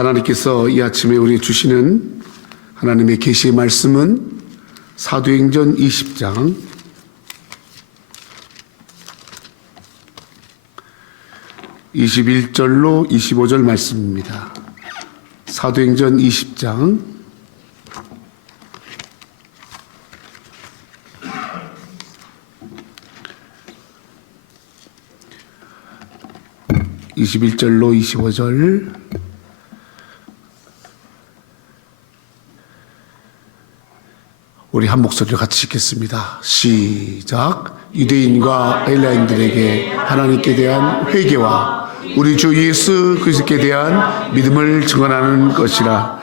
하나님께서 이 아침에 우리 주시는 하나님의 계시의 말씀은 사도행전 20장 21절로 25절 말씀입니다. 사도행전 20장 21절로 25절 우리 한 목소리로 같이 읽겠습니다. 시작. 유대인과 헬라인들에게 하나님께 대한 회개와 우리 주 예수 그리스도께 대한 믿음을 증언하는 것이라.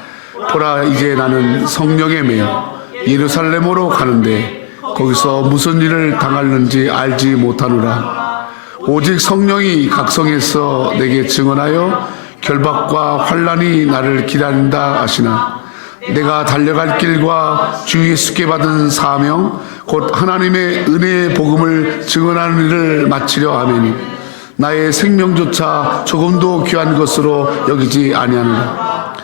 보라, 이제 나는 성령에 매여 예루살렘으로 가는데 거기서 무슨 일을 당할는지 알지 못하노라. 오직 성령이 각성해서 내게 증언하여 결박과 환난이 나를 기다린다 하시나. 내가 달려갈 길과 주 예수께 받은 사명 곧 하나님의 은혜의 복음을 증언하는 일을 마치려 하매니 나의 생명조차 조금도 귀한 것으로 여기지 아니하노라.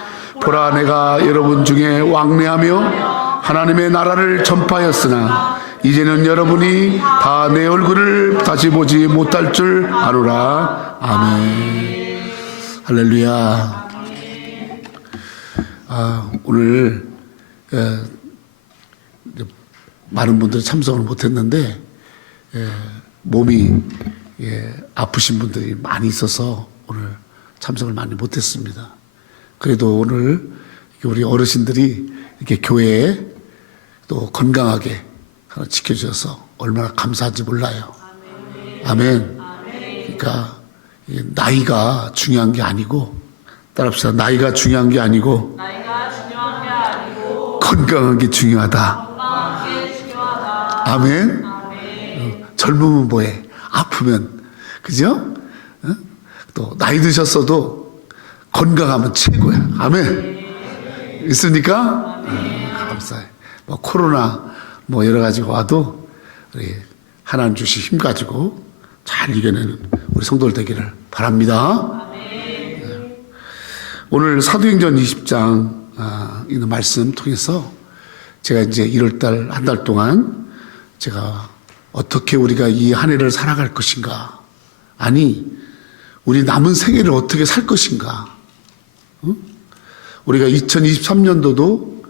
보라, 내가 여러분 중에 왕래하며 하나님의 나라를 전파하였으나 이제는 여러분이 다 내 얼굴을 다시 보지 못할 줄 아노라. 아멘. 할렐루야. 오늘 많은 분들이 참석을 못했는데 몸이 아프신 분들이 많이 있어서 오늘 참석을 많이 못했습니다. 그래도 오늘 우리 어르신들이 이렇게 교회에 또 건강하게 지켜주셔서 얼마나 감사한지 몰라요. 아멘. 그러니까 나이가 중요한 게 아니고, 따라합시다. 나이가 중요한 게 아니고 건강한 게 중요하다. 아멘. 젊으면 뭐해? 아프면, 그죠? 또 나이 드셨어도 건강하면 최고야. 아멘. 있습니까? 감사해. 뭐 코로나 뭐 여러 가지가 와도 우리 하나님 주신 힘 가지고 잘 이겨내는 우리 성도들 되기를 바랍니다. 오늘 사도행전 20장 있는 말씀 통해서 제가 이제 1월달 한 달 동안 제가 어떻게 우리가 이 한 해를 살아갈 것인가, 아니 우리 남은 생애를 어떻게 살 것인가, 우리가 2023년도도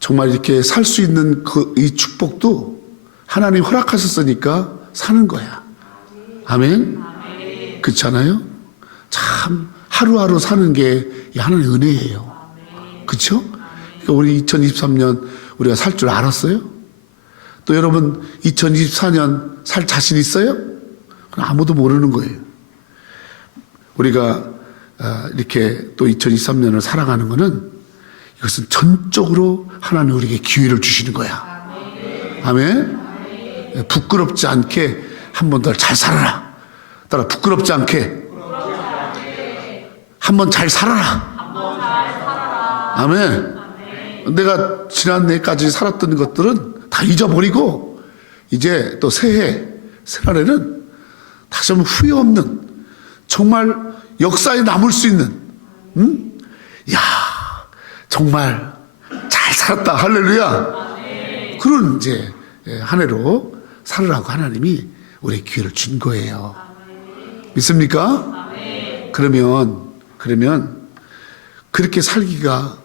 정말 이렇게 살 수 있는 이 축복도 하나님 허락하셨으니까 사는 거야. 아멘. 그렇지 않아요? 참 하루하루 사는 게 하나님의 은혜예요. 그렇죠? 그러니까 우리 2023년 우리가 살 줄 알았어요? 또 여러분 2024년 살 자신 있어요? 아무도 모르는 거예요. 우리가 이렇게 또 2023년을 살아가는 거는 이것은 전적으로 하나님 우리에게 기회를 주시는 거야. 아멘. 부끄럽지 않게 한 번 더 잘 살아라. 따라, 부끄럽지 않게 한 번 잘 살아라. 아멘. 내가 지난해까지 살았던 것들은 다 잊어버리고 이제 또 새해 새날에는 다시 한번 후회 없는, 정말 역사에 남을 수 있는, 야, 정말 잘 살았다. 할렐루야. 그런 이제 한 해로 살으라고 하나님이 우리에게 기회를 준 거예요. 믿습니까? 그러면 그렇게 살기가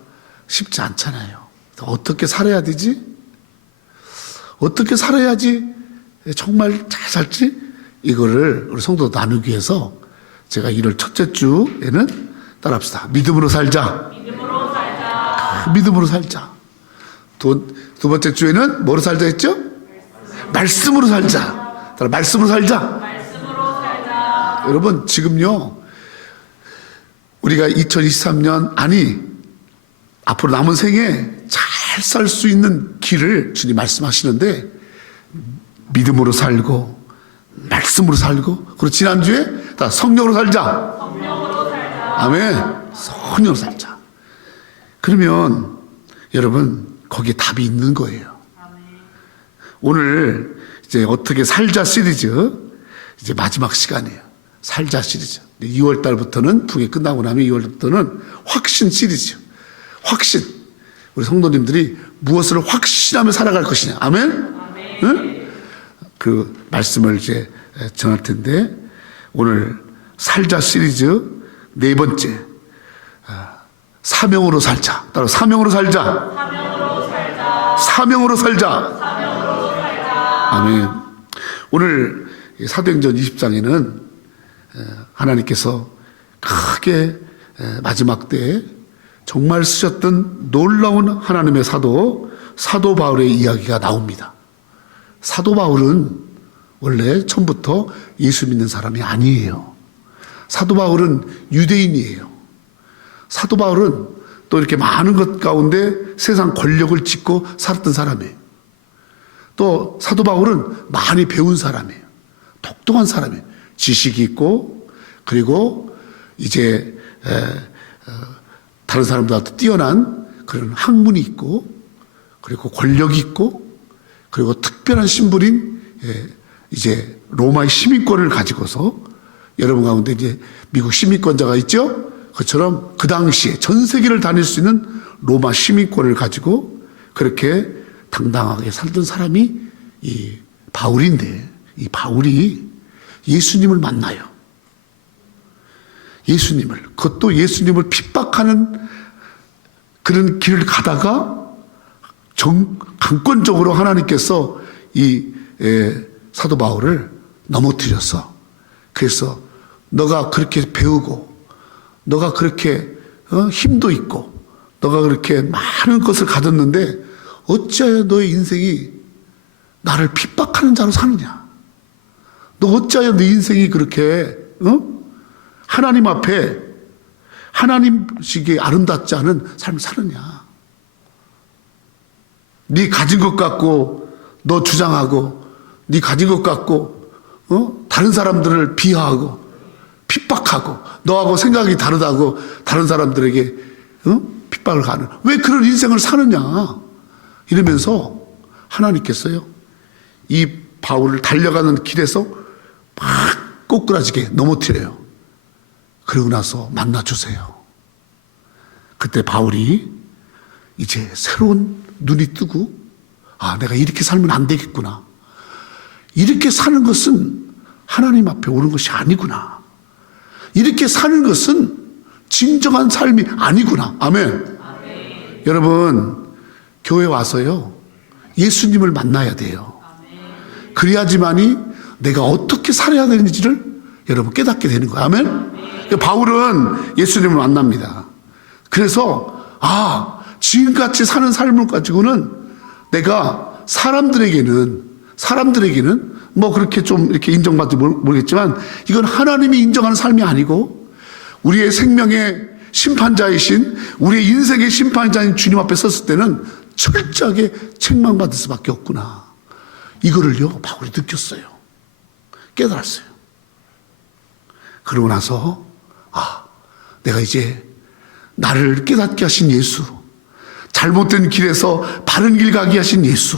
쉽지 않잖아요. 어떻게 살아야 되지? 어떻게 살아야지 정말 잘 살지? 이거를 우리 성도 나누기 위해서 제가 1월 첫째 주에는 따라합시다. 믿음으로 살자. 믿음으로 살자. 두 번째 주에는 뭐로 살자 했죠? 말씀으로 살자. 따라, 말씀으로 살자. 여러분, 지금요 우리가 2023년, 아니 앞으로 남은 생에 잘 살 수 있는 길을 주님 말씀하시는데, 믿음으로 살고 말씀으로 살고, 그리고 지난주에 다 성령으로 살자. 아멘. 성령으로 살자. 그러면 여러분 거기에 답이 있는 거예요. 오늘 이제 어떻게 살자 시리즈 이제 마지막 시간이에요. 살자 시리즈. 2월 달부터는 부흥이 끝나고 나면 2월부터는 확신 시리즈. 확신. 우리 성도님들이 무엇을 확신하며 살아갈 것이냐. 아멘? 응? 그 말씀을 이제 전할 텐데, 오늘 살자 시리즈 네 번째. 사명으로 살자. 따로 사명으로 살자. 사명으로 살자. 사명으로 살자. 사명으로 살자. 아멘. 오늘 사도행전 20장에는 하나님께서 크게 마지막 때에 정말 쓰셨던 놀라운 하나님의 사도 바울의 이야기가 나옵니다. 사도 바울은 원래 처음부터 예수 믿는 사람이 아니에요. 사도 바울은 유대인이에요. 사도 바울은 또 이렇게 많은 것 가운데 세상 권력을 짓고 살았던 사람이에요. 또 사도 바울은 많이 배운 사람이에요. 똑똑한 사람이에요. 지식이 있고, 그리고 이제 다른 사람들보다 뛰어난 그런 학문이 있고, 그리고 권력이 있고, 그리고 특별한 신분인 이제 로마의 시민권을 가지고서 여러분 가운데 이제 미국 시민권자가 있죠? 그처럼 그 당시에 전 세계를 다닐 수 있는 로마 시민권을 가지고 그렇게 당당하게 살던 사람이 이 바울인데, 이 바울이 예수님을 만나요. 예수님을. 그것도 예수님을 핍박하는 그런 길을 가다가 강권적으로 하나님께서 이 사도 바울을 넘어뜨렸어. 그래서 너가 그렇게 배우고, 너가 그렇게 힘도 있고, 너가 그렇게 많은 것을 가졌는데 어찌하여 너의 인생이 나를 핍박하는 자로 사느냐? 너 어찌하여 네 인생이 그렇게 하나님 앞에 하나님식이 아름답지 않은 삶을 사느냐? 네 가진 것 갖고 너 주장하고, 네 가진 것 갖고 다른 사람들을 비하하고 핍박하고, 너하고 생각이 다르다고 다른 사람들에게 핍박을 가는, 왜 그런 인생을 사느냐? 이러면서 하나님께서요, 이 바울을 달려가는 길에서 막 꼬꾸라지게 넘어뜨려요. 그러고 나서 만나주세요. 그때 바울이 이제 새로운 눈이 뜨고, 아, 내가 이렇게 살면 안 되겠구나. 이렇게 사는 것은 하나님 앞에 오는 것이 아니구나. 이렇게 사는 것은 진정한 삶이 아니구나. 아멘. 아멘. 여러분, 교회 와서요, 예수님을 만나야 돼요. 아멘. 그래야지만이 내가 어떻게 살아야 되는지를 여러분 깨닫게 되는 거예요. 아멘. 아멘. 바울은 예수님을 만납니다. 그래서 지금같이 사는 삶을 가지고는 내가 사람들에게는 뭐 그렇게 좀 이렇게 인정받지 모르겠지만, 이건 하나님이 인정하는 삶이 아니고 우리의 생명의 심판자이신, 우리의 인생의 심판자인 주님 앞에 섰을 때는 철저하게 책망받을 수밖에 없구나. 이거를요, 바울이 느꼈어요. 깨달았어요. 그러고 나서 내가 이제 나를 깨닫게 하신 예수, 잘못된 길에서 바른 길 가게 하신 예수,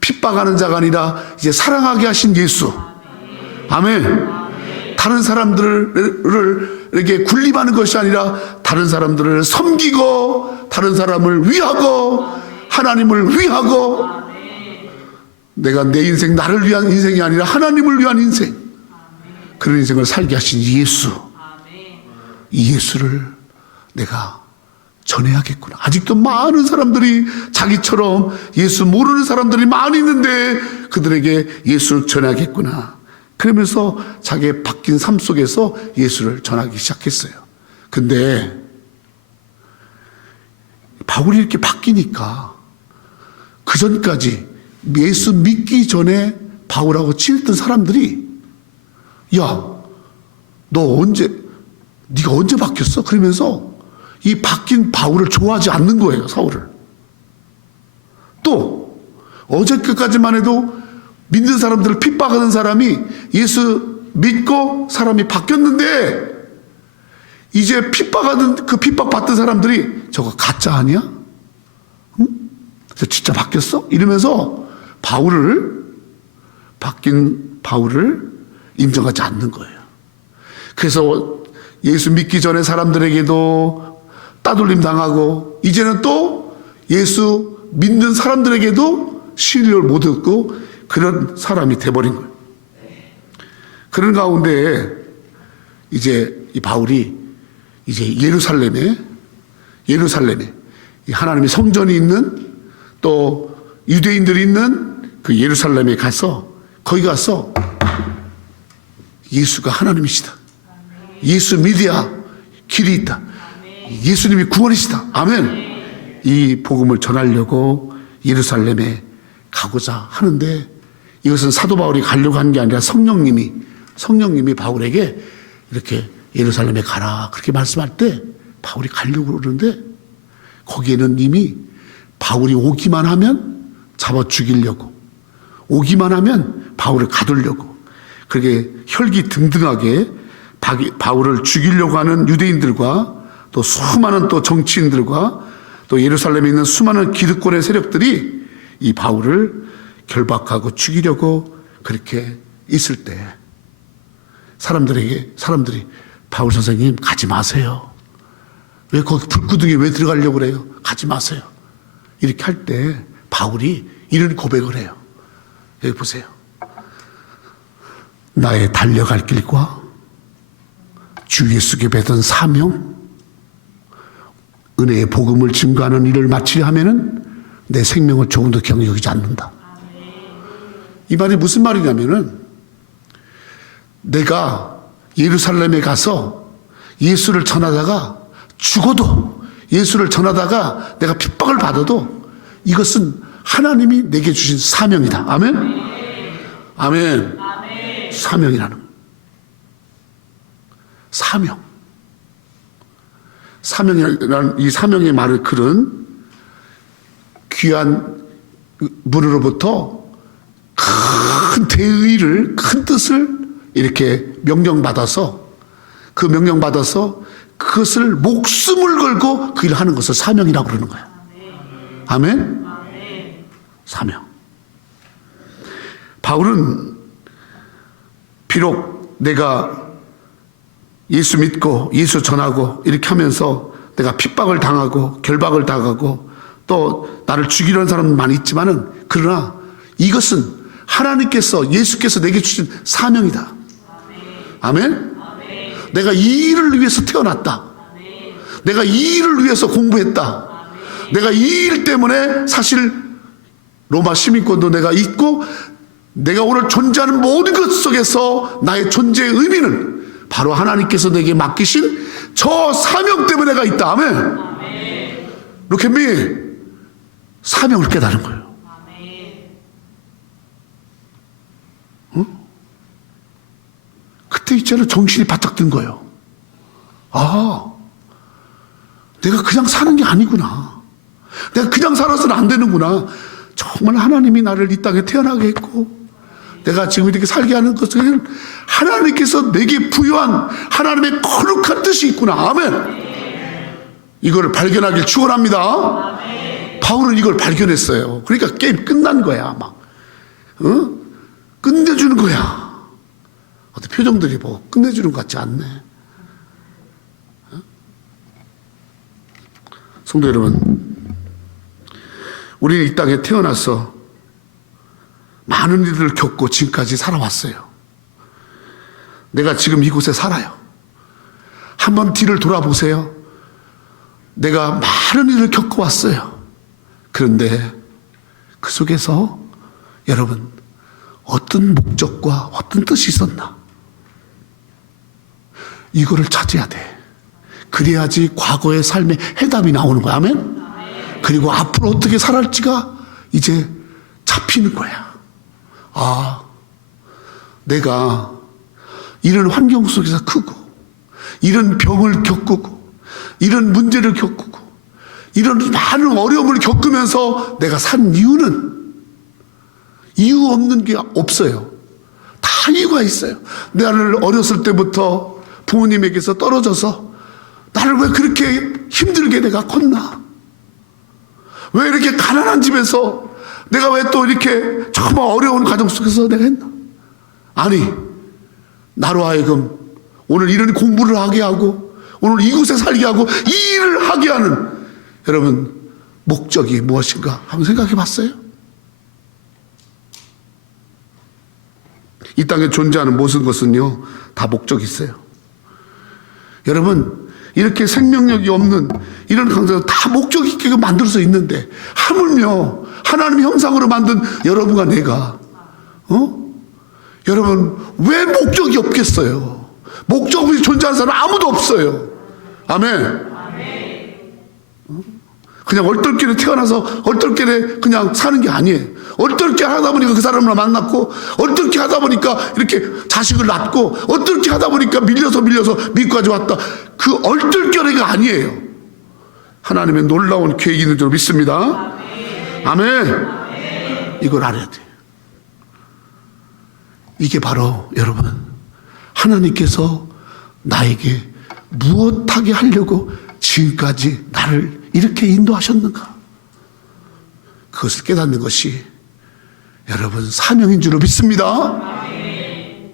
핍박하는 자가 아니라 이제 사랑하게 하신 예수. 아멘. 다른 사람들에게 군림하는 것이 아니라 다른 사람들을 섬기고, 다른 사람을 위하고, 하나님을 위하고, 내가 내 인생, 나를 위한 인생이 아니라 하나님을 위한 인생, 그런 인생을 살게 하신 예수, 이 예수를 내가 전해야겠구나. 아직도 많은 사람들이 자기처럼 예수 모르는 사람들이 많이 있는데 그들에게 예수를 전해야겠구나. 그러면서 자기의 바뀐 삶 속에서 예수를 전하기 시작했어요. 근데 바울이 이렇게 바뀌니까 그 전까지 예수 믿기 전에 바울하고 친했던 사람들이, 야, 네가 언제 바뀌었어? 그러면서 이 바뀐 바울을 좋아하지 않는 거예요, 사울을. 또 어저께까지만 해도 믿는 사람들을 핍박하는 사람이 예수 믿고 사람이 바뀌었는데, 이제 그 핍박받던 사람들이 저거 가짜 아니야? 응? 진짜 바뀌었어? 이러면서 바뀐 바울을 인정하지 않는 거예요. 그래서 예수 믿기 전에 사람들에게도 따돌림 당하고, 이제는 또 예수 믿는 사람들에게도 신뢰를 못 얻고 그런 사람이 돼버린 거예요. 그런 가운데 이제 이 바울이 이제 예루살렘에 이 하나님의 성전이 있는, 또 유대인들이 있는 그 예루살렘에 가서, 거기 가서 예수가 하나님이시다, 예수 믿어야 길이 있다, 예수님이 구원이시다, 아멘, 이 복음을 전하려고 예루살렘에 가고자 하는데, 이것은 사도 바울이 가려고 한 게 아니라 성령님이 바울에게 이렇게 예루살렘에 가라 그렇게 말씀할 때 바울이 가려고 그러는데, 거기에는 이미 바울이 오기만 하면 잡아 죽이려고, 오기만 하면 바울을 가두려고, 그렇게 혈기등등하게 바울을 죽이려고 하는 유대인들과, 또 수많은 또 정치인들과, 또 예루살렘에 있는 수많은 기득권의 세력들이 이 바울을 결박하고 죽이려고 그렇게 있을 때, 사람들이 바울 선생님 가지 마세요, 왜 거기 불구덩이에 왜 들어가려고 그래요, 가지 마세요, 이렇게 할 때 바울이 이런 고백을 해요. 여기 보세요. 나의 달려갈 길과 주 예수께 뱉은 사명, 은혜의 복음을 증거하는 일을 마치려 하면은 내 생명을 조금도 경여기지 않는다. 이 말이 무슨 말이냐면은, 내가 예루살렘에 가서 예수를 전하다가 죽어도, 예수를 전하다가 내가 핍박을 받아도 이것은 하나님이 내게 주신 사명이다. 아멘? 아멘. 사명이라는, 사명이라는 이 사명의 말을 그런 귀한 분으로부터 큰 대의를, 큰 뜻을 이렇게 명령받아서, 그 명령받아서 그것을 목숨을 걸고 그 일을 하는 것을 사명이라고 그러는 거야. 아멘? 사명. 바울은 비록 내가 예수 믿고 예수 전하고 이렇게 하면서 내가 핍박을 당하고 결박을 당하고 또 나를 죽이려는 사람은 많이 있지만은, 그러나 이것은 하나님께서, 예수께서 내게 주신 사명이다. 아멘? 내가 이 일을 위해서 태어났다. 내가 이 일을 위해서 공부했다. 내가 이 일 때문에 사실 로마 시민권도 내가 있고, 내가 오늘 존재하는 모든 것 속에서 나의 존재의 의미는 바로 하나님께서 내게 맡기신 저 사명 때문에 내가 있다. 아멘. 로켓미 사명을 깨달은 거예요. 그때 있잖아요, 정신이 바짝 든 거예요. 아, 내가 그냥 사는 게 아니구나. 내가 그냥 살아서는 안 되는구나. 정말 하나님이 나를 이 땅에 태어나게 했고, 내가 지금 이렇게 살게 하는 것은 하나님께서 내게 부여한 하나님의 거룩한 뜻이 있구나. 아멘. 이걸 발견하길 축원합니다. 바울은 이걸 발견했어요. 그러니까 게임 끝난 거야. 막 끝내주는 거야. 어때, 표정들이 뭐 끝내주는 것 같지 않네. 성도 여러분, 우리는 이 땅에 태어나서 많은 일들을 겪고 지금까지 살아왔어요. 내가 지금 이곳에 살아요. 한번 뒤를 돌아보세요. 내가 많은 일을 겪어왔어요. 그런데 그 속에서 여러분, 어떤 목적과 어떤 뜻이 있었나? 이거를 찾아야 돼. 그래야지 과거의 삶의 해답이 나오는 거야. 아멘? 그리고 앞으로 어떻게 살아갈지가 이제 잡히는 거야. 아, 내가 이런 환경 속에서 크고, 이런 병을 겪고, 이런 문제를 겪고, 이런 많은 어려움을 겪으면서 내가 산 이유는 이유 없는 게 없어요. 다 이유가 있어요. 나를 어렸을 때부터 부모님에게서 떨어져서 나를 왜 그렇게 힘들게 내가 컸나? 왜 이렇게 가난한 집에서 내가 왜 또 이렇게 정말 어려운 가정 속에서 내가 했나? 아니, 나로 하여금 오늘 이런 공부를 하게 하고 오늘 이곳에 살게 하고 이 일을 하게 하는 여러분 목적이 무엇인가 한번 생각해 봤어요? 이 땅에 존재하는 모든 것은요 다 목적이 있어요. 여러분 이렇게 생명력이 없는 이런 강자가 다 목적 있게 만들어서 있는데 하물며 하나님의 형상으로 만든 여러분과 내가 여러분 왜 목적이 없겠어요? 목적 없이 존재하는 사람 아무도 없어요. 아멘. 그냥 얼떨결에 태어나서 얼떨결에 그냥 사는 게 아니에요. 얼떨결에 하다 보니까 그 사람을 만났고 얼떨결에 하다 보니까 이렇게 자식을 낳고 얼떨결에 하다 보니까 밀려서 미국까지 왔다. 그 얼떨결에가 아니에요. 하나님의 놀라운 계획이 있는 줄 믿습니다. 아멘. 이걸 알아야 돼요. 이게 바로 여러분 하나님께서 나에게 무엇하게 하려고 지금까지 나를 이렇게 인도하셨는가? 그것을 깨닫는 것이 여러분 사명인 줄 믿습니다.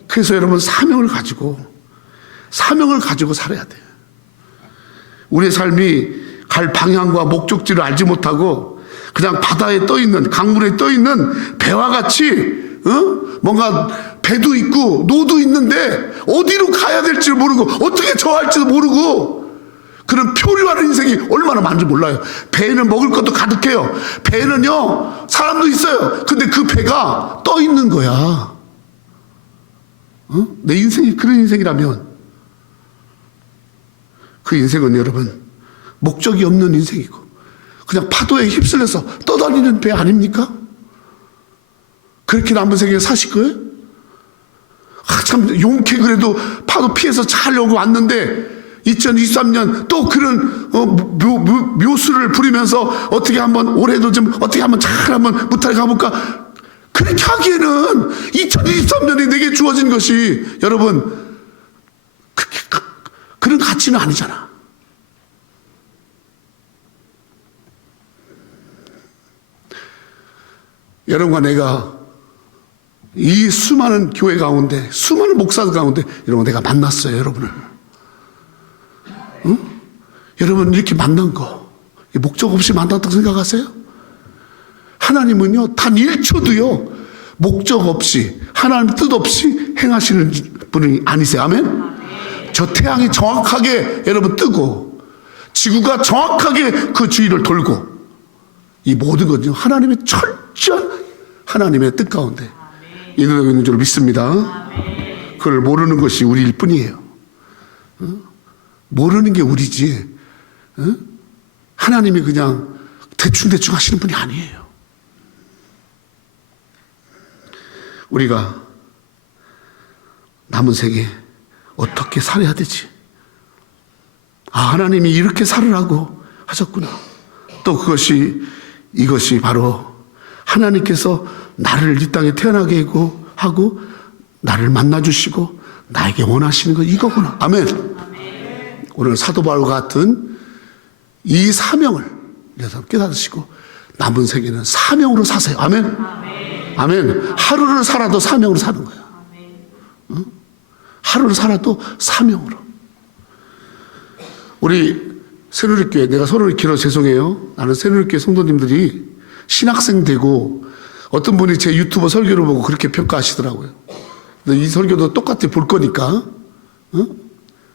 그래서 여러분 사명을 가지고 살아야 돼요. 우리의 삶이 갈 방향과 목적지를 알지 못하고 그냥 바다에 떠있는 강물에 떠있는 배와 같이 뭔가 배도 있고 노도 있는데 어디로 가야 될지 모르고 어떻게 저할지도 모르고 그런 표류하는 인생이 얼마나 많은지 몰라요. 배에는 먹을 것도 가득해요. 배에는요 사람도 있어요. 근데 그 배가 떠 있는 거야. 내 인생이 그런 인생이라면 그 인생은 여러분 목적이 없는 인생이고 그냥 파도에 휩쓸려서 떠다니는 배 아닙니까? 그렇게 남은 세계에 사실 거예요? 참 용케 그래도 파도 피해서 잘 여기 왔는데 2023년 또 그런 묘수를 부리면서 어떻게 한번 올해도 좀 어떻게 한번 잘 한번 무탈 가볼까? 그렇게 하기에는 2023년에 내게 주어진 것이 여러분 그런 가치는 아니잖아. 여러분과 내가 이 수많은 교회 가운데 수많은 목사들 가운데 여러분 내가 만났어요. 여러분을 여러분 이렇게 만난 거 목적 없이 만났다고 생각하세요? 하나님은요 단 1초도요 목적 없이 하나님 뜻 없이 행하시는 분이 아니세요. 아멘? 저 태양이 정확하게 여러분 뜨고 지구가 정확하게 그 주위를 돌고 이 모든 것은요 하나님의 철저한 하나님의 뜻 가운데 이루어지고 있는 줄 믿습니다. 그걸 모르는 것이 우리일 뿐이에요. 모르는 게 우리지 하나님이 그냥 대충 하시는 분이 아니에요. 우리가 남은 세계 어떻게 살아야 되지? 하나님이 이렇게 살으라고 하셨구나. 또 이것이 바로 하나님께서 나를 이 땅에 태어나게 하고 나를 만나주시고 나에게 원하시는 거 이거구나. 아멘. 오늘 사도 바울과 같은 이 사명을 여러분 깨닫으시고 남은 세계는 사명으로 사세요. 아멘. 아멘. 하루를 살아도 사명으로 사는 거야. 하루를 살아도 사명으로. 우리 새누리교회 내가 서로 길어 죄송해요. 나는 새누리교회 성도님들이 신학생 되고 어떤 분이 제 유튜버 설교를 보고 그렇게 평가하시더라고요. 이 설교도 똑같이 볼 거니까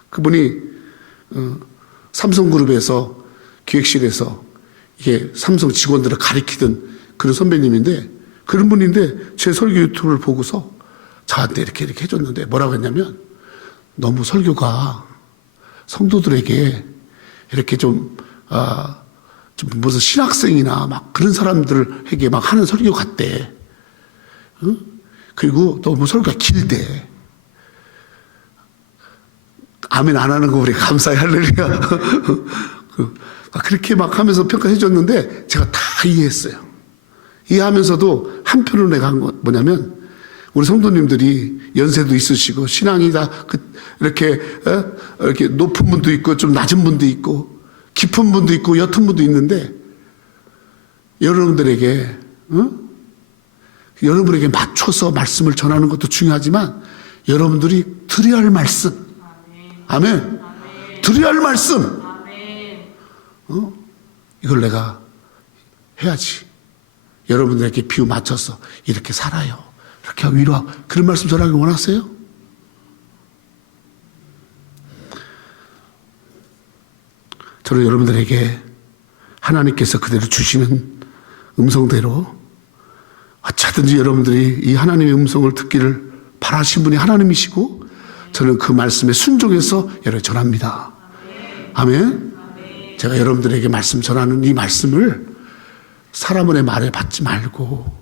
그분이 삼성그룹에서 기획실에서 이게 삼성 직원들을 가리키던 그런 선배님인데 그런 분인데 제 설교 유튜브를 보고서 저한테 이렇게 해줬는데 뭐라고 했냐면 너무 설교가 성도들에게 이렇게 좀 무슨 신학생이나 막 그런 사람들에게 막 하는 설교 같대. 그리고 너무 설교가 길대. 아멘 안 하는 거 우리 감사해 할렐루야. 그렇게 막 하면서 평가해 줬는데 제가 다 이해했어요. 이해하면서도 한편으로 내가 한 건 뭐냐면 우리 성도님들이 연세도 있으시고 신앙이 다 이렇게 높은 분도 있고 좀 낮은 분도 있고 깊은 분도 있고 옅은 분도 있는데 여러분들에게 여러분에게 맞춰서 말씀을 전하는 것도 중요하지만 여러분들이 드려야 할 말씀 아멘. 드려야 할 말씀. 아멘. 이걸 내가 해야지. 여러분들에게 비유 맞춰서 이렇게 살아요. 이렇게 위로하고. 그런 말씀 전하기 원하세요? 저는 여러분들에게 하나님께서 그대로 주시는 음성대로 어쩌든지 여러분들이 이 하나님의 음성을 듣기를 바라신 분이 하나님이시고, 저는 그 말씀에 순종해서 여러분 전합니다. 아멘. 제가 여러분들에게 말씀 전하는 이 말씀을 사람의 말에 받지 말고,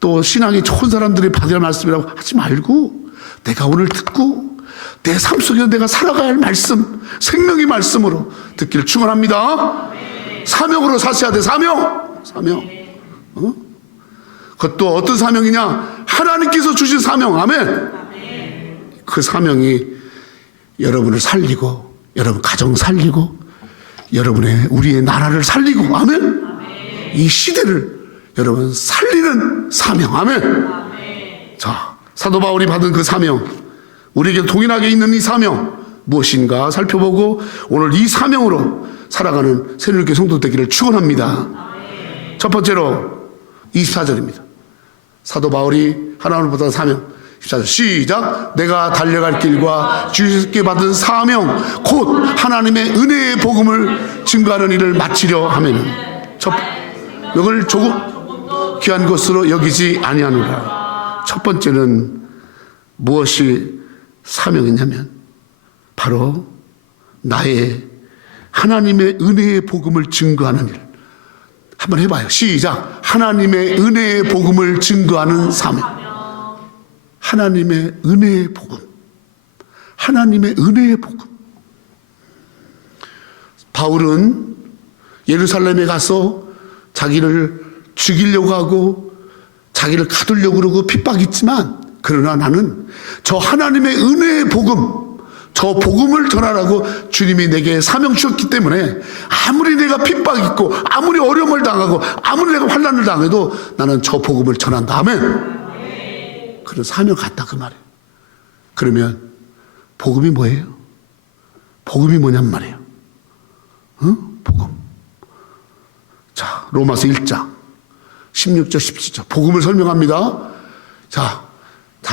또 신앙이 좋은 사람들이 받을 말씀이라고 하지 말고, 내가 오늘 듣고 내 삶 속에서 내가 살아가야 할 말씀, 생명의 말씀으로 듣기를 축원합니다. 사명으로 사셔야 돼. 사명. 그것도 어떤 사명이냐? 하나님께서 주신 사명. 아멘. 그 사명이 여러분을 살리고, 여러분 가정 살리고, 우리의 나라를 살리고, 아멘. 이 시대를 여러분 살리는 사명. 아멘. 자, 사도 바울이 받은 그 사명, 우리에게 동일하게 있는 이 사명 무엇인가 살펴보고, 오늘 이 사명으로 살아가는 새누리교회 성도 되기를 축원합니다. 첫 번째로 24절입니다. 사도 바울이 하나님을 받은 사명. 14절 시작. 내가 달려갈 길과 주님께 받은 사명 곧 하나님의 은혜의 복음을 증거하는 일을 마치려 하면은, 이걸 조금 귀한 것으로 여기지 아니하노라. 첫 번째는 무엇이 사명이냐면 바로 나의 하나님의 은혜의 복음을 증거하는 일. 한번 해봐요. 시작. 하나님의 은혜의 복음을 증거하는 사명. 하나님의 은혜의 복음. 하나님의 은혜의 복음. 바울은 예루살렘에 가서 자기를 죽이려고 하고 자기를 가두려고 그러고 핍박했지만, 그러나 나는 저 하나님의 은혜의 복음, 저 복음을 전하라고 주님이 내게 사명 주셨기 때문에, 아무리 내가 핍박 있고 아무리 어려움을 당하고 아무리 내가 환난을 당해도 나는 저 복음을 전한다. 아멘. 그런 사명 같다 그 말이에요. 그러면 복음이 뭐예요? 복음이 뭐냔 말이에요. 복음. 자, 로마서 1장 16절 17절 복음을 설명합니다. 자,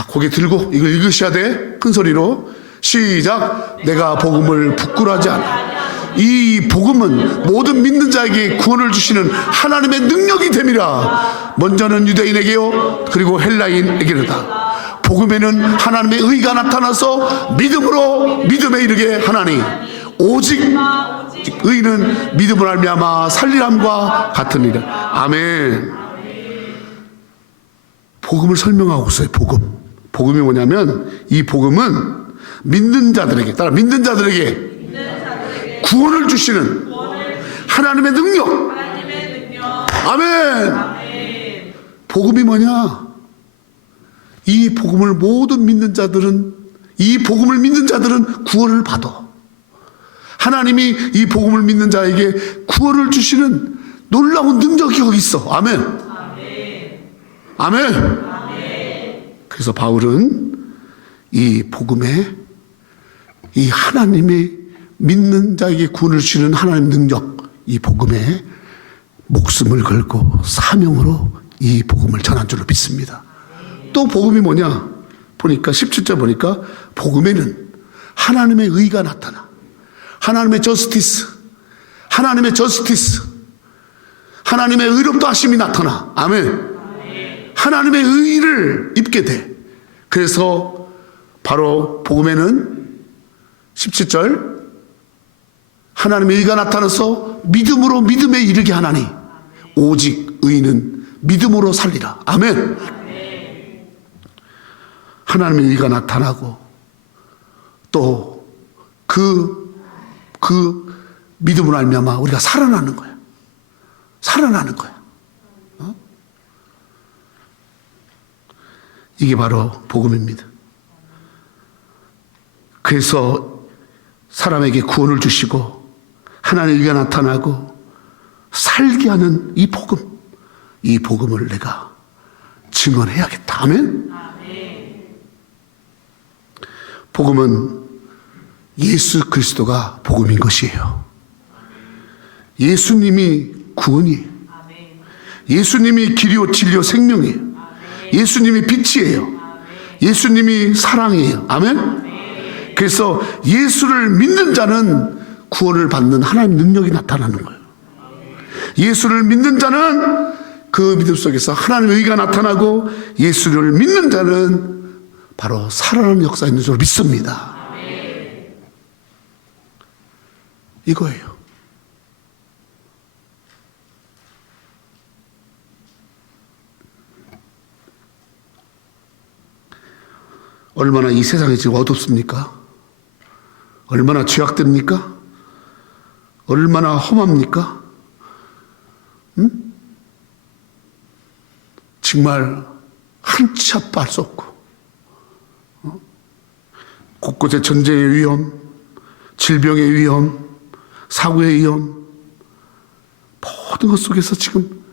고개 들고 이거 읽으셔야 돼. 큰 소리로 시작. 내가 복음을 부끄러워하지 않아. 이 복음은 모든 믿는 자에게 구원을 주시는 하나님의 능력이 됨이라. 먼저는 유대인에게요 그리고 헬라인에게로다. 복음에는 하나님의 의가 나타나서 믿음으로 믿음에 이르게 하나니, 오직 의는 믿음으로 말미암아 살리람과 같으니라. 아멘. 복음을 설명하고 있어요. 복음이 뭐냐면, 이 복음은 믿는 자들에게, 따라 믿는 자들에게 구원을 주시는 하나님의 능력. 아멘. 복음이 뭐냐? 이 복음을 모든 믿는 자들은, 이 복음을 믿는 자들은 구원을 받아. 하나님이 이 복음을 믿는 자에게 구원을 주시는 놀라운 능력이 거기 있어. 아멘. 아멘. 그래서 바울은 이 복음에, 이 하나님이 믿는 자에게 구원을 주시는 하나님 능력, 이 복음에 목숨을 걸고 사명으로 이 복음을 전한 줄로 믿습니다. 또 복음이 뭐냐 보니까 17절 보니까 복음에는 하나님의 의가 나타나. 하나님의 저스티스, 하나님의 의롭다 하심이 나타나. 아멘. 하나님의 의를 입게 돼. 그래서 바로 복음에는 17절 하나님의 의가 나타나서 믿음으로 믿음에 이르게 하나니, 오직 의는 믿음으로 살리라. 아멘. 하나님의 의가 나타나고, 또 그 믿음으로 알미암아 우리가 살아나는 거야. 이게 바로 복음입니다. 그래서 사람에게 구원을 주시고 하나님의 의가 나타나고 살게 하는 이 복음을 내가 증언해야겠다. 아멘. 복음은 예수 그리스도가 복음인 것이에요. 예수님이 구원이에요. 예수님이 길이요 진리요 생명이에요. 예수님이 빛이에요. 예수님이 사랑이에요. 아멘. 그래서 예수를 믿는 자는 구원을 받는 하나님의 능력이 나타나는 거예요. 예수를 믿는 자는 그 믿음 속에서 하나님의 의가 나타나고, 예수를 믿는 자는 바로 살아나는 역사 있는 줄 믿습니다. 이거예요. 얼마나 이 세상이 지금 어둡습니까? 얼마나 죄악됩니까? 얼마나 험합니까? 정말 한 치 앞도 알 수 없고, 곳곳에 전쟁의 위험, 질병의 위험, 사고의 위험, 모든 것 속에서 지금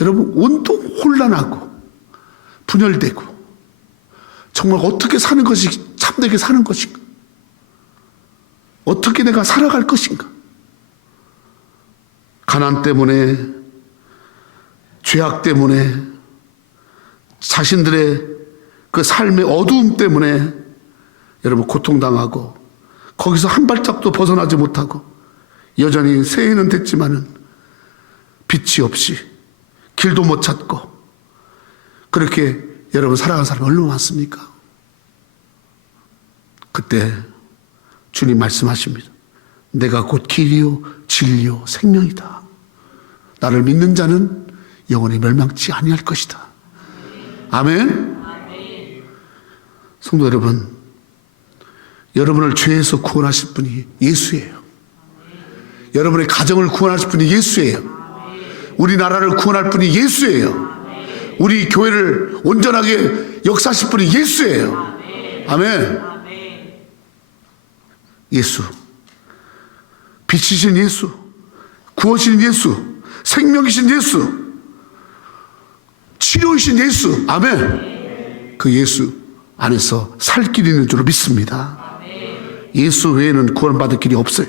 여러분 온통 혼란하고 분열되고, 정말 어떻게 사는 것이 참되게 사는 것인가? 어떻게 내가 살아갈 것인가? 가난 때문에, 죄악 때문에, 자신들의 그 삶의 어두움 때문에 여러분 고통당하고, 거기서 한 발짝도 벗어나지 못하고, 여전히 새해는 됐지만은 빛이 없이 길도 못 찾고, 그렇게 여러분 살아가는 사람이 얼마나 많습니까? 그때 주님 말씀하십니다. 내가 곧 길이요 진리요 생명이다. 나를 믿는 자는 영원히 멸망치 아니할 것이다. 아멘. 성도 여러분, 여러분을 죄에서 구원하실 분이 예수예요. 여러분의 가정을 구원하실 분이 예수예요. 우리나라를 구원할 분이 예수예요. 우리 교회를 온전하게 역사하실 분이 예수예요. 아멘. 예수, 빛이신 예수, 구원이신 예수, 생명이신 예수, 치료이신 예수. 아멘. 그 예수 안에서 살 길이 있는 줄로 믿습니다. 예수 외에는 구원받을 길이 없어요.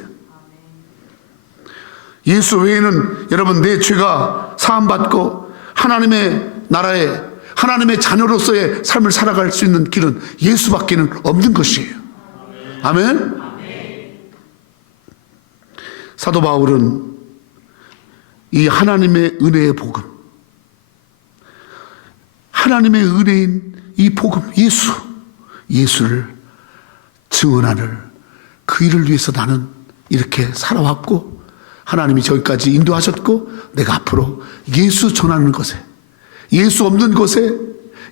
예수 외에는 여러분 내 죄가 사함받고 하나님의 나라에 하나님의 자녀로서의 삶을 살아갈 수 있는 길은 예수밖에는 없는 것이에요. 아멘. 사도 바울은 이 하나님의 은혜의 복음, 하나님의 은혜인 이 복음, 예수를 증언하는 그 일을 위해서 나는 이렇게 살아왔고, 하나님이 저기까지 인도하셨고, 내가 앞으로 예수 전하는 것에, 예수 없는 곳에,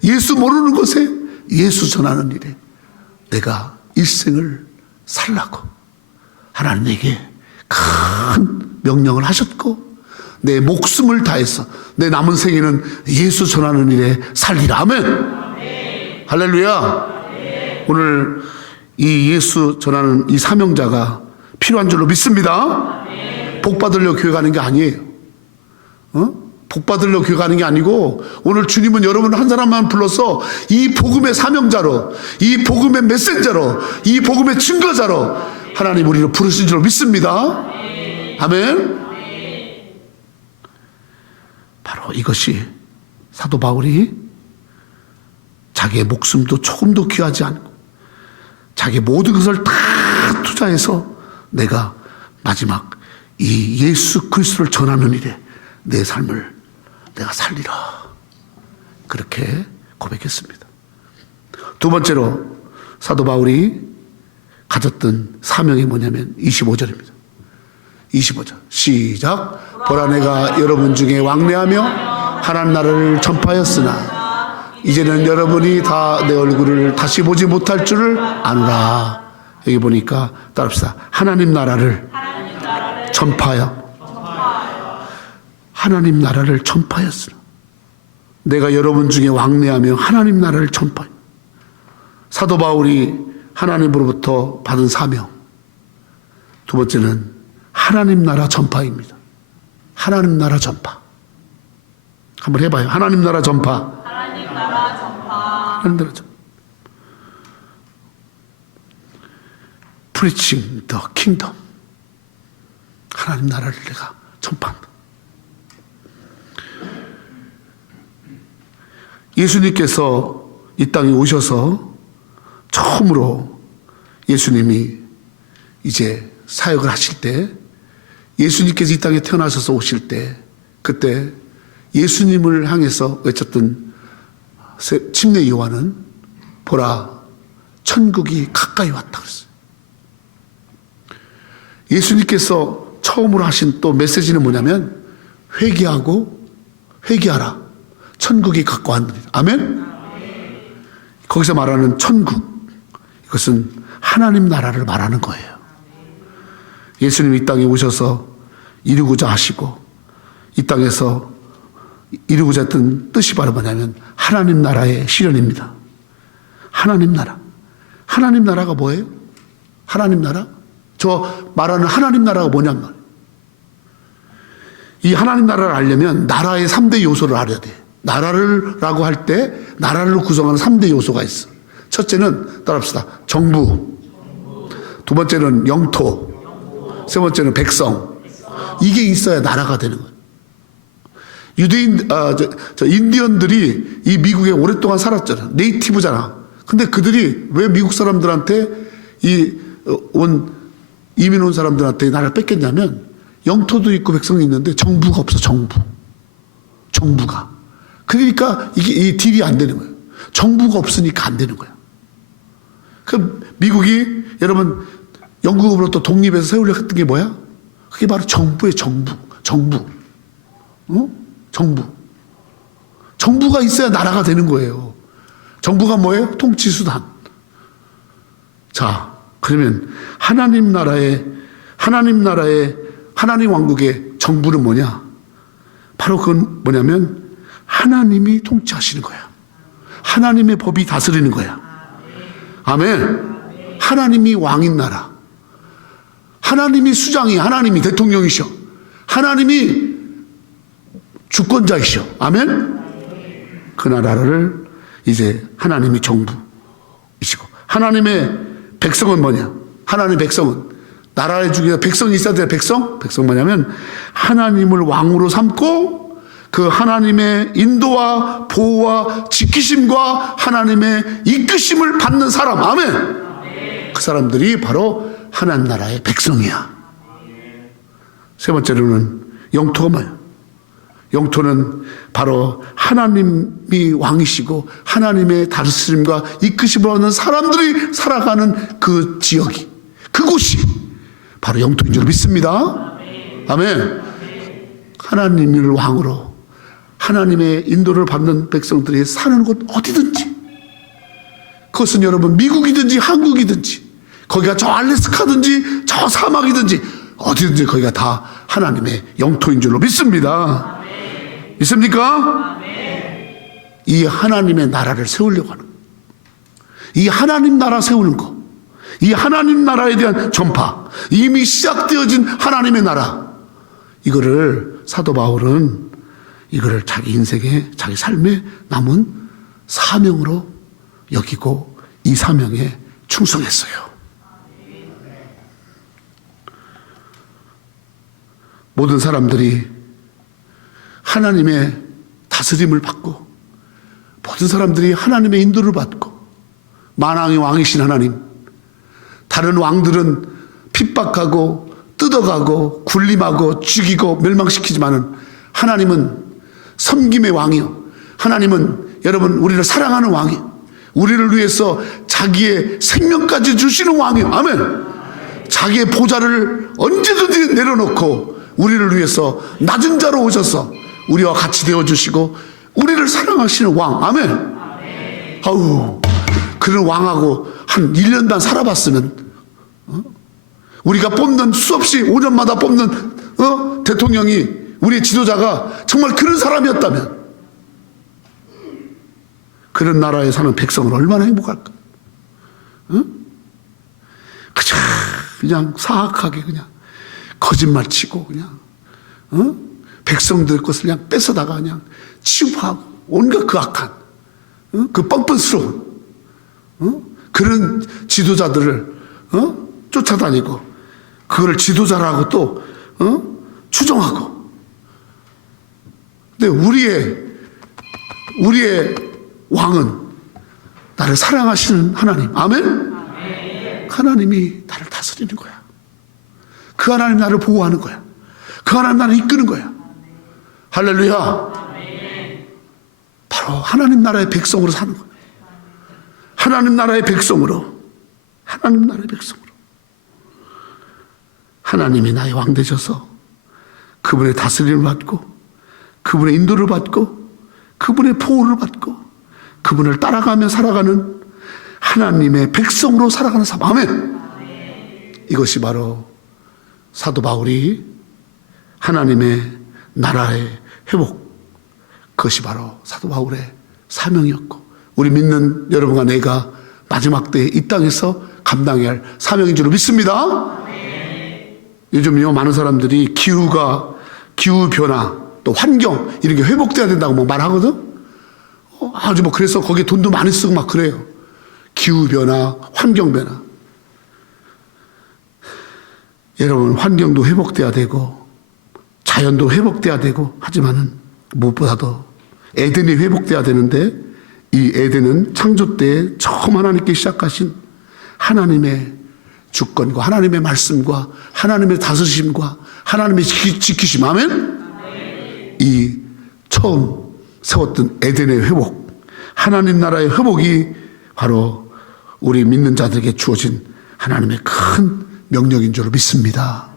예수 모르는 곳에 예수 전하는 일에 내가 일생을 살라고 하나님 내게 큰 명령을 하셨고, 내 목숨을 다해서 내 남은 생에는 예수 전하는 일에 살리라. 아멘. 할렐루야. 오늘 이 예수 전하는 이 사명자가 필요한 줄로 믿습니다. 복 받으려고 교회 가는 게 아니에요. 복 받으려고 교회 가는 게 아니고, 오늘 주님은 여러분 한 사람만 불러서 이 복음의 사명자로, 이 복음의 메신저로, 이 복음의 증거자로 하나님 우리를 부르신 줄로 믿습니다. 아멘. 바로 이것이 사도 바울이 자기의 목숨도 조금도 귀하지 않고 자기 모든 것을 다 투자해서 내가 마지막 이 예수 그리스도를 전하는 일에 내 삶을 내가 살리라, 그렇게 고백했습니다. 두 번째로 사도 바울이 가졌던 사명이 뭐냐면 25절입니다. 25절 시작. 보라 내가 여러분 중에 왕래하며 하나님 나라를 전파하였으나 이제는 여러분이 다 내 얼굴을 다시 보지 못할 줄을 아노라. 여기 보니까 따라합시다. 하나님 나라를 전파하여, 하나님 나라를 전파하였으나, 내가 여러분 중에 왕래하며 하나님 나라를 전파하여. 사도 바울이 하나님으로부터 받은 사명, 두 번째는 하나님 나라 전파입니다. 하나님 나라 전파. 한번 해봐요. 하나님 나라 전파. 하나님 나라 전파. 하나님 나라 전파. preaching the kingdom. 하나님 나라를 내가 전파한다. 예수님께서 이 땅에 오셔서 처음으로 예수님이 이제 사역을 하실 때, 예수님께서 이 땅에 태어나셔서 오실 때, 그때 예수님을 향해서 외쳤던 침례 요한은 보라 천국이 가까이 왔다 그랬어요. 예수님께서 처음으로 하신 또 메시지는 뭐냐면 회개하고 회개하라. 천국이 가까웠느니라. 아멘? 거기서 말하는 천국, 이것은 하나님 나라를 말하는 거예요. 예수님이 이 땅에 오셔서 이루고자 하시고 이 땅에서 이루고자 했던 뜻이 바로 뭐냐면 하나님 나라의 실현입니다. 하나님 나라. 하나님 나라가 뭐예요? 하나님 나라? 저 말하는 하나님 나라가 뭐냔 말이에요. 이 하나님 나라를 알려면 나라의 3대 요소를 알아야 돼. 나라라고 할 때 나라를 구성하는 3대 요소가 있어. 첫째는 따라합시다. 정부. 두 번째는 영토. 세 번째는 백성. 이게 있어야 나라가 되는 거예요. 인디언들이 이 미국에 오랫동안 살았잖아. 네이티브잖아. 근데 그들이 왜 미국 사람들한테 이민 온 사람들한테 나라를 뺏겼냐면 영토도 있고 백성이 있는데 정부가 없어. 정부가. 그러니까 이 딜이 안 되는 거예요. 정부가 없으니까 안 되는 거야. 그 미국이 여러분 영국으로부터 독립해서 세우려고 했던 게 뭐야? 그게 바로 정부예요. 정부. 정부가 있어야 나라가 되는 거예요. 정부가 뭐예요? 통치 수단. 자, 그러면 하나님 왕국의 정부는 뭐냐? 바로 그건 뭐냐면 하나님이 통치하시는 거야. 하나님의 법이 다스리는 거야. 아멘. 하나님이 왕인 나라. 하나님이 수장이, 하나님이 대통령이셔. 하나님이 주권자이셔. 아멘. 그 나라를 이제 하나님이 정부이시고, 하나님의 백성은 뭐냐? 하나님의 백성은 나라의 중에 백성이 있어야 돼. 백성 뭐냐면 하나님을 왕으로 삼고 그 하나님의 인도와 보호와 지키심과 하나님의 이끄심을 받는 사람. 아멘. 그 사람들이 바로 하나님 나라의 백성이야. 세 번째로는 영토가 뭐야? 영토는 바로 하나님이 왕이시고 하나님의 다스림과 이끄심을 받는 사람들이 살아가는 그 지역이, 그곳이 바로 영토인 줄 믿습니다. 아멘. 하나님을 왕으로 하나님의 인도를 받는 백성들이 사는 곳 어디든지, 그것은 여러분 미국이든지 한국이든지, 거기가 저 알래스카든지 저 사막이든지 어디든지 거기가 다 하나님의 영토인 줄로 믿습니다. 믿습니까? 이 하나님의 나라를 세우려고 하는 거, 이 하나님 나라 세우는 거, 이 하나님 나라에 대한 전파, 이미 시작되어진 하나님의 나라, 이거를 사도 바울은 이거를 자기 인생에, 자기 삶에 남은 사명으로 여기고 이 사명에 충성했어요. 모든 사람들이 하나님의 다스림을 받고, 모든 사람들이 하나님의 인도를 받고, 만왕의 왕이신 하나님, 다른 왕들은 핍박하고 뜯어가고 군림하고 죽이고 멸망시키지만은 하나님은 섬김의 왕이요, 하나님은 여러분 우리를 사랑하는 왕이요, 우리를 위해서 자기의 생명까지 주시는 왕이요. 아멘. 자기의 보좌를 언제든지 내려놓고 우리를 위해서 낮은 자로 오셔서 우리와 같이 되어주시고 우리를 사랑하시는 왕. 아멘. 아우, 그런 왕하고 한 1년 반 살아봤으면, 우리가 뽑는, 수없이 5년마다 뽑는 대통령이, 우리의 지도자가 정말 그런 사람이었다면 그런 나라에 사는 백성은 얼마나 행복할까? 그냥 사악하게 그냥 거짓말 치고 그냥 백성들 것을 그냥 뺏어다가 그냥 취급하고 온갖 그 악한, 그 뻔뻔스러운 그런 지도자들을 쫓아다니고 그걸 지도자라고 또 추종하고. 근데 우리의 왕은 나를 사랑하시는 하나님. 아멘? 하나님이 나를 다스리는 거야. 그 하나님 나를 보호하는 거야. 그 하나님 나를 이끄는 거야. 할렐루야. 바로 하나님 나라의 백성으로 사는 거야. 하나님 나라의 백성으로. 하나님 나라의 백성으로. 하나님이 나의 왕 되셔서 그분의 다스림을 받고 그분의 인도를 받고 그분의 보호를 받고 그분을 따라가며 살아가는 하나님의 백성으로 살아가는 삶. 아멘. 이것이 바로 사도 바울이 하나님의 나라의 회복, 그것이 바로 사도 바울의 사명이었고 우리 믿는 여러분과 내가 마지막 때에 이 땅에서 감당해야 할 사명인 줄 믿습니다. 요즘요 많은 사람들이 기후변화 또 환경 이런 게 회복돼야 된다고 막 말하거든. 아주 뭐 그래서 거기에 돈도 많이 쓰고 막 그래요. 기후변화, 환경변화. 여러분, 환경도 회복돼야 되고 자연도 회복돼야 되고 하지만은 무엇보다도 에덴이 회복돼야 되는데 이 에덴은 창조 때 처음 하나님께 시작하신 하나님의 주권과 하나님의 말씀과 하나님의 다스리심과 하나님의 지키심. 아멘? 이 처음 세웠던 에덴의 회복, 하나님 나라의 회복이 바로 우리 믿는 자들에게 주어진 하나님의 큰 명령인 줄 믿습니다.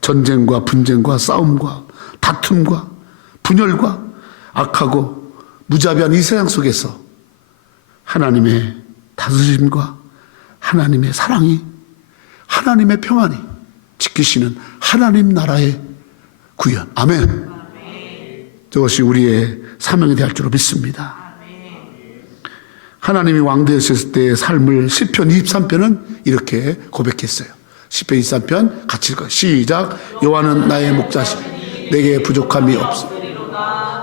전쟁과 분쟁과 싸움과 다툼과 분열과 악하고 무자비한 이 세상 속에서 하나님의 다스림과 하나님의 사랑이, 하나님의 평안이 지키시는 하나님 나라의 구현. 아멘. 저것이 우리의 사명이 될 줄 믿습니다. 하나님이 왕 되셨을 때의 삶을 시편 23편은 이렇게 고백했어요. 시편 23편 같이 읽어요. 시작. 여호와는 나의 목자시니 내게 부족함이 없어.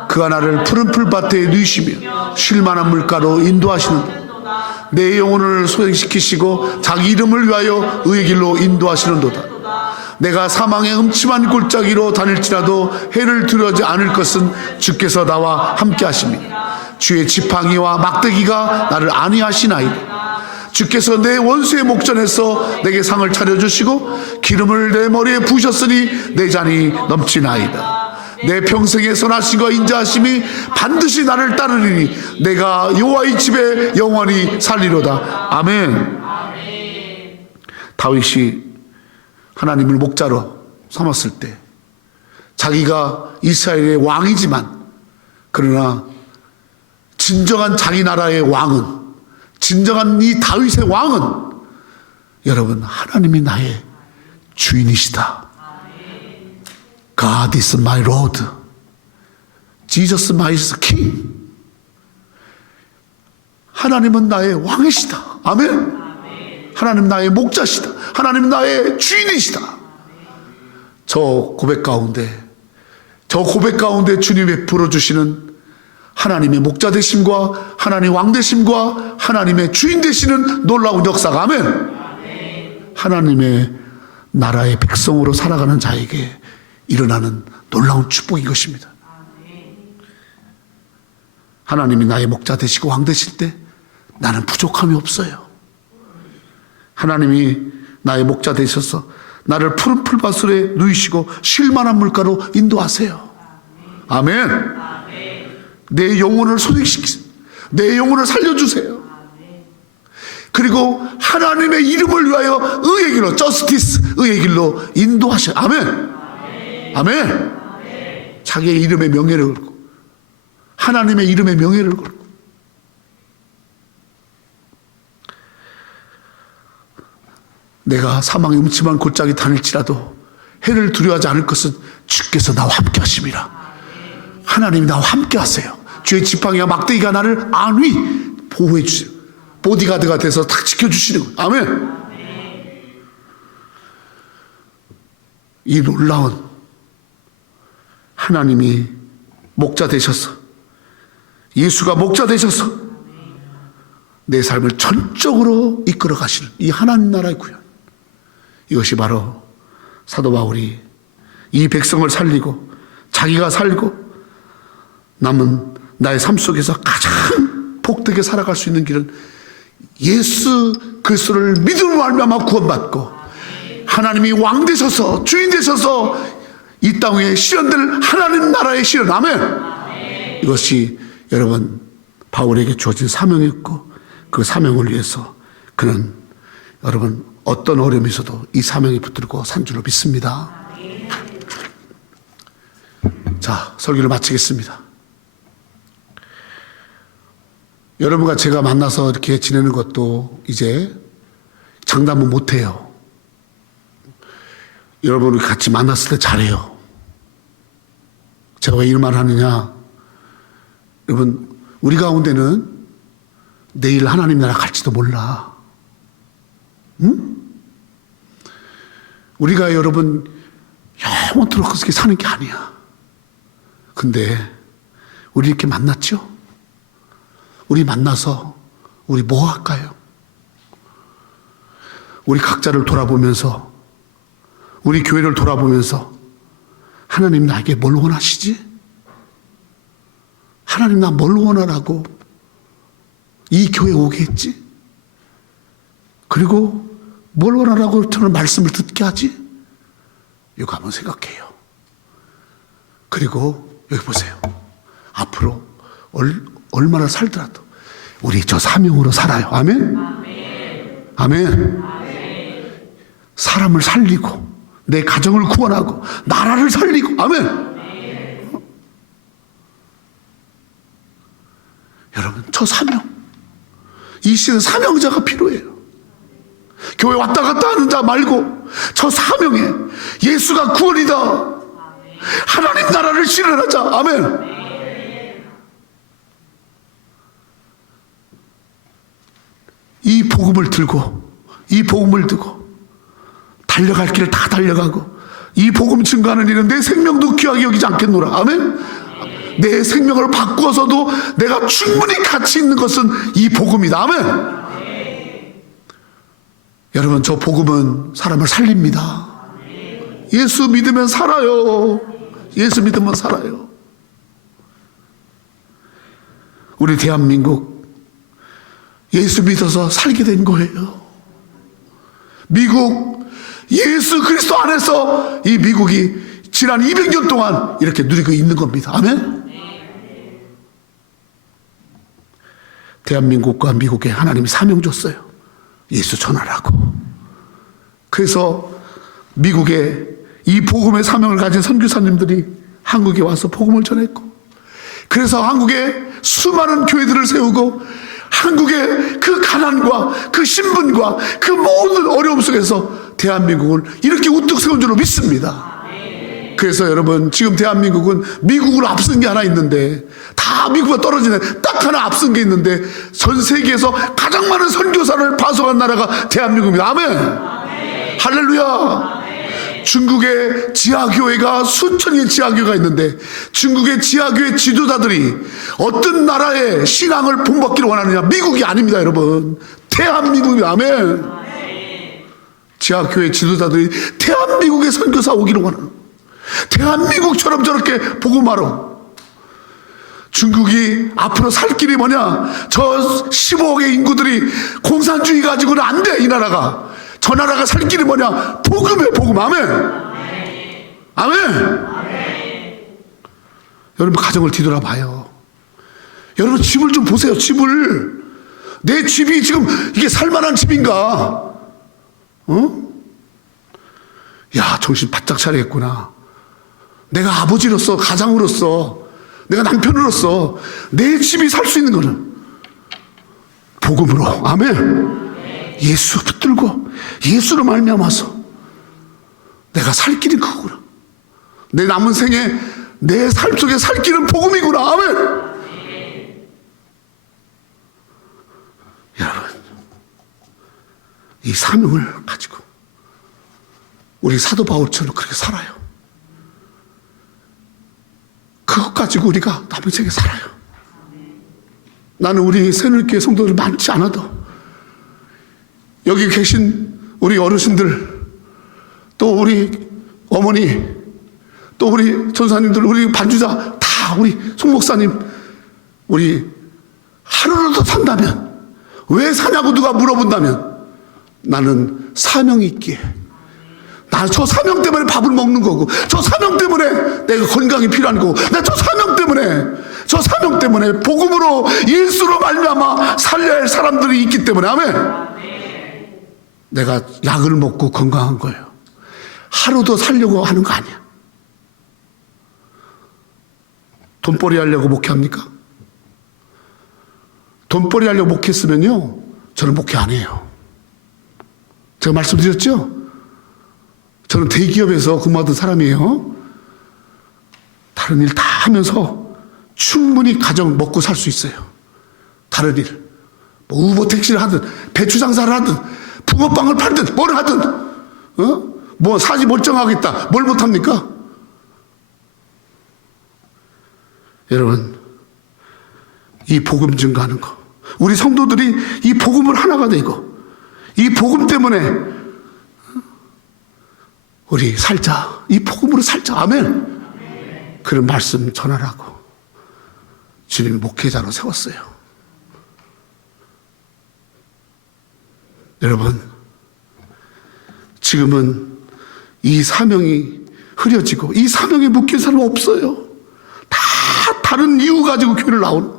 그가 나를 푸른 풀밭에 누이시며 쉴 만한 물가로 인도하시는 내 영혼을 소생시키시고 자기 이름을 위하여 의의 길로 인도하시는도다. 내가 사망의 음침한 골짜기로 다닐지라도 해를 두려워하지 않을 것은 주께서 나와 함께 하십니다. 주의 지팡이와 막대기가 나를 안위하시나이다. 주께서 내 원수의 목전에서 내게 상을 차려주시고 기름을 내 머리에 부으셨으니 내 잔이 넘치나이다. 내 평생의 선하심과 인자하심이 반드시 나를 따르리니 내가 여호와의 집에 영원히 살리로다. 아멘. 다윗이 하나님을 목자로 삼았을 때 자기가 이스라엘의 왕이지만 그러나 진정한 자기 나라의 왕은, 진정한 이 다윗의 왕은 여러분 하나님이 나의 주인이시다. God is my Lord. Jesus my King. 하나님은 나의 왕이시다. 아멘. 하나님 나의 목자시다. 하나님 나의 주인이시다. 저 고백 가운데 주님이 베풀어 주시는 하나님의 목자 되심과 하나님의 왕 되심과 하나님의 주인 되시는 놀라운 역사가 아멘. 하나님의 나라의 백성으로 살아가는 자에게 일어나는 놀라운 축복인 것입니다. 하나님이 나의 목자 되시고 왕 되실 때 나는 부족함이 없어요. 하나님이 나의 목자 되셔서 나를 푸른 풀밭에 누이시고 쉴 만한 물가로 인도하세요. 아멘. 내 영혼을 소생시키세요. 내 영혼을 살려주세요. 그리고 하나님의 이름을 위하여 의의 길로, 저스티스, 의의 길로 인도하셔요. 아멘. 아멘. 자기의 이름의 명예를 걸고 하나님의 이름의 명예를 걸고 내가 사망의 음침한 골짜기 다닐지라도 해를 두려워하지 않을 것은 주께서 나와 함께 하심이라. 하나님이 나와 함께 하세요. 주의 지팡이와 막대기가 나를 안위 보호해 주세요. 보디가드가 돼서 딱 지켜주시는 거예요. 아멘. 이 놀라운 하나님이 목자 되셔서, 예수가 목자 되셔서 내 삶을 전적으로 이끌어 가시는 이 하나님 나라의 구현. 이것이 바로 사도 바울이 이 백성을 살리고 자기가 살고 남은 나의 삶 속에서 가장 복되게 살아갈 수 있는 길은 예수 그리스도를 믿음으로 말미암아 구원받고 하나님이 왕 되셔서 주인 되셔서 이 땅 위에 실현될 하나님 나라의 실현. 아멘. 이것이 여러분 바울에게 주어진 사명이었고 그 사명을 위해서 그는 여러분 어떤 어려움이 있어도 이 사명에 붙들고 산 줄로 믿습니다. 자, 설교를 마치겠습니다. 여러분과 제가 만나서 이렇게 지내는 것도 이제 장담은 못해요. 여러분이 같이 만났을 때 잘해요. 제가 왜 이런 말을 하느냐? 여러분, 우리 가운데는 내일 하나님 나라 갈지도 몰라. 응? 우리가 여러분 영원토록 그렇게 사는 게 아니야. 근데 우리 이렇게 만났죠? 우리 만나서 우리 뭐 할까요? 우리 각자를 돌아보면서 우리 교회를 돌아보면서 하나님 나에게 뭘 원하시지? 하나님 나 뭘 원하라고 이 교회 오게 했지? 그리고 뭘 원하라고 저는 말씀을 듣게 하지? 이거 한번 생각해요. 그리고 여기 보세요. 앞으로 얼마나 살더라도 우리 저 사명으로 살아요. 아멘? 아멘. 사람을 살리고 내 가정을 구원하고 나라를 살리고 아멘. 여러분 저 사명, 이 시대는 사명자가 필요해요. 교회 왔다 갔다 하는 자 말고 저 사명에 예수가 구원이다, 하나님 나라를 실현하자. 아멘. 이 복음을 들고 이 복음을 두고 달려갈 길을 다 달려가고 이 복음 증거하는 일은 내 생명도 귀하게 여기지 않겠노라. 아멘. 내 생명을 바꾸어서도 내가 충분히 가치 있는 것은 이 복음이다. 아멘. 여러분 저 복음은 사람을 살립니다. 예수 믿으면 살아요. 예수 믿으면 살아요. 우리 대한민국 예수 믿어서 살게 된 거예요. 미국 예수 그리스도 안에서 이 미국이 지난 200년 동안 이렇게 누리고 있는 겁니다. 아멘. 대한민국과 미국에 하나님이 사명 줬어요. 예수 전하라고. 그래서 미국에 이 복음의 사명을 가진 선교사님들이 한국에 와서 복음을 전했고, 그래서 한국에 수많은 교회들을 세우고 한국의 그 가난과 그 신분과 그 모든 어려움 속에서 대한민국을 이렇게 우뚝 세운 줄로 믿습니다. 그래서 여러분 지금 대한민국은 미국으로 앞선 게 하나 있는데, 다 미국과 떨어지는 딱 하나 앞선 게 있는데 전 세계에서 가장 많은 선교사를 파송한 나라가 대한민국입니다. 아멘. 할렐루야. 중국의 지하교회가 수천 개의 지하교회가 있는데 중국의 지하교회 지도자들이 어떤 나라의 신앙을 본받기를 원하느냐? 미국이 아닙니다. 여러분 대한민국입니다. 아멘. 지하교회 지도자들이 대한민국의 선교사 오기를 원하는, 대한민국처럼 저렇게 복음하러. 중국이 앞으로 살 길이 뭐냐? 저 15억의 인구들이 공산주의 가지고는 안 돼. 이 나라가, 저 나라가 살 길이 뭐냐? 복음이에요. 복음. 아멘. 아멘. 여러분 가정을 뒤돌아봐요. 여러분 집을 좀 보세요. 집을. 내 집이 지금 이게 살만한 집인가? 야, 정신 바짝 차리겠구나. 내가 아버지로서, 가장으로서, 내가 남편으로서 내 집이 살 수 있는 거는 복음으로. 아멘. 예수 붙들고 예수로 말미암아서 내가 살 길이 그거구나. 내 남은 생에 내 삶 속에 살 길은 복음이구나. 아멘. 여러분 이 사명을 가지고 우리 사도 바울처럼 그렇게 살아요. 그것 가지고 우리가 남은 생에 살아요. 나는 우리 새누리교회 성도들 많지 않아도 여기 계신 우리 어르신들 또 우리 어머니, 또 우리 전사님들, 우리 반주자 다 우리 송 목사님, 우리 하루라도 산다면, 왜 사냐고 누가 물어본다면 나는 사명이 있기에, 나 저 사명 때문에 밥을 먹는 거고, 저 사명 때문에 내가 건강이 필요한 거고, 나 저 사명 때문에 복음으로 예수로 말미암아 살려야 할 사람들이 있기 때문에, 아멘. 내가 약을 먹고 건강한 거예요. 하루 더 살려고 하는 거 아니야. 돈벌이 하려고 목회합니까? 돈벌이 하려고 목회했으면요, 저는 목회 안 해요. 제가 말씀드렸죠? 저는 대기업에서 근무하던 사람이에요. 다른 일 다 하면서 충분히 가정 먹고 살 수 있어요. 다른 일, 뭐 우버 택시를 하든 배추 장사를 하든 붕어빵을 팔든 뭘 하든, 뭐 사지 멀쩡하겠다, 뭘 못합니까? 여러분, 이 복음 증거하는 거, 우리 성도들이 이 복음을 하나가 되고 이 복음 때문에 우리 살자, 이 복음으로 살자, 아멘. 그런 말씀 전하라고 주님이 목회자로 세웠어요. 여러분, 지금은 이 사명이 흐려지고 이 사명에 묶인 사람 없어요. 다 다른 이유 가지고 교회를 나오는,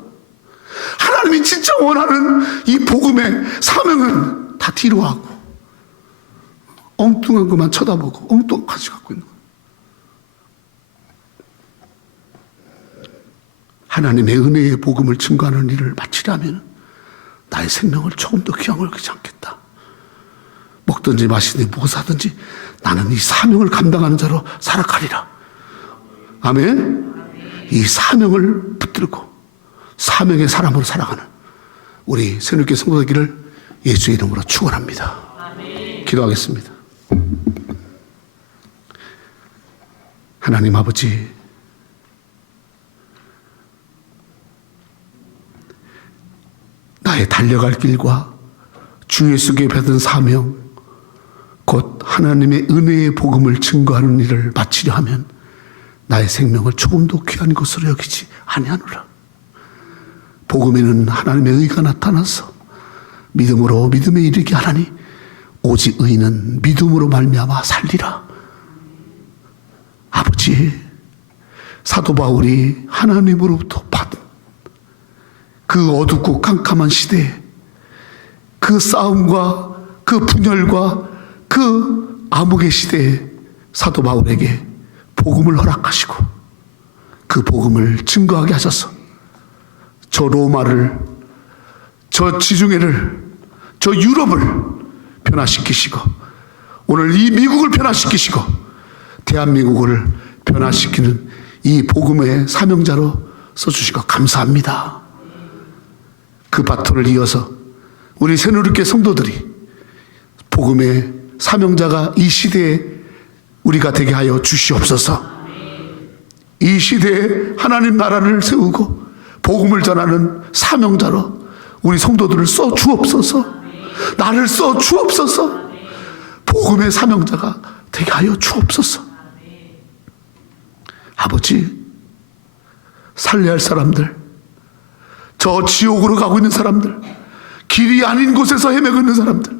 하나님이 진짜 원하는 이 복음의 사명은 다 뒤로 하고 엉뚱한 것만 쳐다보고 엉뚱한 가지 갖고 있는 거예요. 하나님의 은혜의 복음을 증거하는 일을 마치려면 나의 생명을 조금 더 귀한 걸 여기지 않겠다. 먹든지 마시든지 무엇하든지 나는 이 사명을 감당하는 자로 살아가리라. 아멘. 이 사명을 붙들고 사명의 사람으로 살아가는 우리 새누리교회 성도 되기를 예수의 이름으로 축원합니다. 기도하겠습니다. 하나님 아버지, 나의 달려갈 길과 주 예수께 받은 사명, 곧 하나님의 은혜의 복음을 증거하는 일을 마치려 하면 나의 생명을 조금 더 귀한 것으로 여기지 아니하노라. 복음에는 하나님의 의가 나타나서 믿음으로 믿음에 이르게 하나니 오직 의인은 믿음으로 말미암아 살리라. 아버지, 사도 바울이 하나님으로부터 받은 그 어둡고 깜깜한 시대에 그 싸움과 그 분열과 그 암흑의 시대에 사도 바울에게 복음을 허락하시고 그 복음을 증거하게 하셔서 저 로마를, 저 지중해를, 저 유럽을 변화시키시고 오늘 이 미국을 변화시키시고 대한민국을 변화시키는 이 복음의 사명자로 써주시고 감사합니다. 그 바톤을 이어서 우리 새누리교회 성도들이 복음의 사명자가 이 시대에 우리가 되게 하여 주시옵소서. 이 시대에 하나님 나라를 세우고 복음을 전하는 사명자로 우리 성도들을 써 주옵소서. 나를 써 주옵소서. 복음의 사명자가 되게 하여 주옵소서. 아버지, 살려야 할 사람들, 저 지옥으로 가고 있는 사람들, 길이 아닌 곳에서 헤매고 있는 사람들,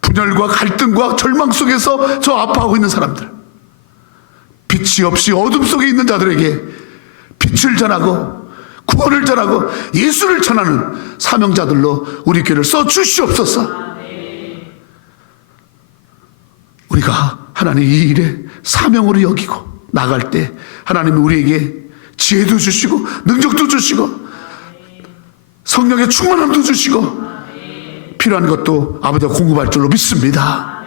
분열과 갈등과 절망 속에서 저 아파하고 있는 사람들, 빛이 없이 어둠 속에 있는 자들에게 빛을 전하고 구원을 전하고 예수를 전하는 사명자들로 우리 교회를 써 주시옵소서. 우리가 하나님 이 일에 사명으로 여기고 나갈 때 하나님이 우리에게 지혜도 주시고 능력도 주시고 성령의 충만함도 주시고 필요한 것도 아버지가 공급할 줄로 믿습니다.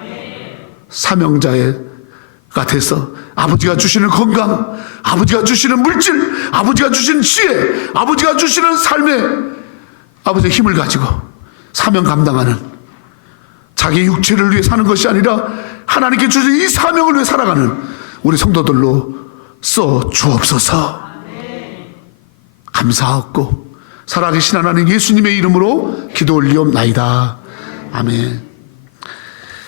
사명자가 돼서 아버지가 주시는 건강, 아버지가 주시는 물질, 아버지가 주시는 지혜, 아버지가 주시는 삶의 아버지의 힘을 가지고 사명 감당하는, 자기 육체를 위해 사는 것이 아니라 하나님께 주신 이 사명을 위해 살아가는 우리 성도들로 써 주옵소서. 감사하고 살아계신 하나님 예수님의 이름으로 기도 올리옵나이다. 아멘.